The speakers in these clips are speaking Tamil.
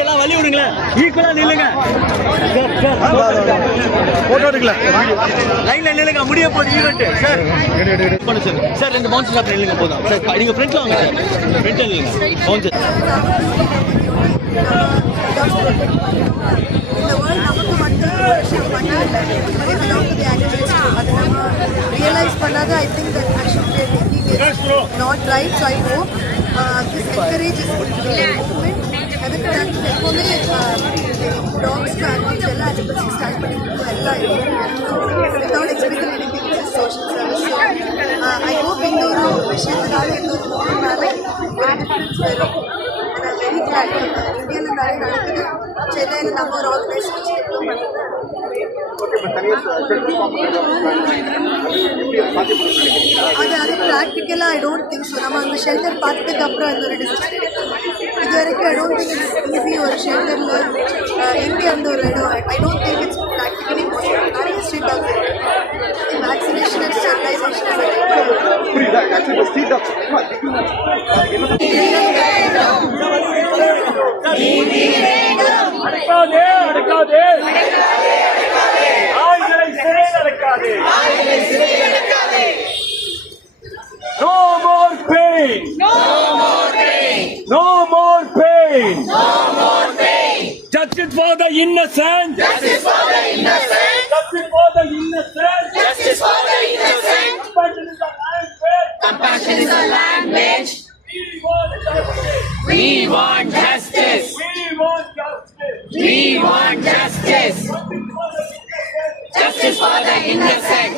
எல்லாம் வழி விடுங்களேன், ஈக்குவலா நில்லுங்க. போட்டோ எடுக்கலாம், லைன்ல நில்லுங்க, முடிய போகுது ஈவெண்ட். சார் சார் 2 பவுன்ஸ் சாப்பிட்டு நில்லுங்க போதும். சார் நீங்க ஃப்ரண்ட்ல வாங்க சார், ஃப்ரண்ட்ல நில்லுங்க. பவுன்ஸ் realize பண்ணாத I think that action we are taking is not right. So I hope this encourages movement. அதுக்கு நான் எப்பவுமே டாக்ஸ் animals எல்லாம் animals ஸ்டார்ட் பண்ணிட்டு எல்லாம் without expecting anything, just social service. So I hope இந்த ஒரு விஷயத்தினால இந்த ஒரு மூவ்மெண்ட்னால ஒரு டிஃபரன்ஸ் வரும். And I'm very glad இந்தியாவில் நிறைய நடக்குது, சென்னையில் நம்ம ஒரு ஆர்கனைசேஷன் பண்ணுறது. அது ப்ராக்டிக்கலாக ஐ டோன்ட் திங்க் ஸோ. நம்ம அந்த ஷெல்டர் பார்த்ததுக்கு அப்புறம் அந்த ஒரு டிசிஷன் எடுக்கணும். இது வரைக்கும் I don't think it's easy. ஒரு ஷெல்டரில் எங்கே அந்த ஒரு இடம் I don't think it's practically possible. நிறைய street dogs vaccination and sterilisation No more pain. No more pain. No more pain. No more pain. Justice for the innocent. Justice for the innocent. Justice for the innocent. Justice for the innocent. Compassion is a language. We want justice. We want justice. We want justice. Justice for the innocent.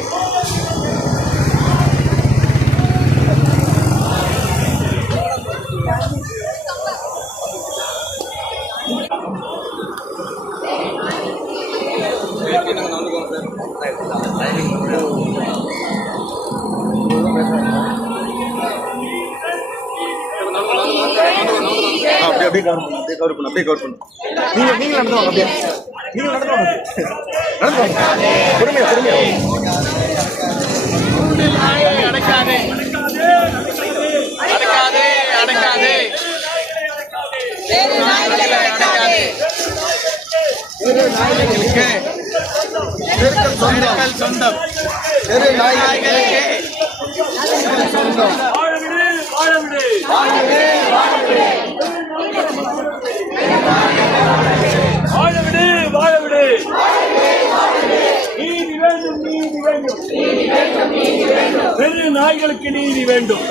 அப்படியே கவர் பண்ணு நீங்க நடந்து வாங்க, அப்படியே நீங்க நடந்து வாங்க பொறுமையா அடக்காதே அடக்காதே அடக்காதே சொந்தம் வாழவிடு. நீதி வேண்டும். பெரு நாய்களுக்கு நீதி வேண்டும்.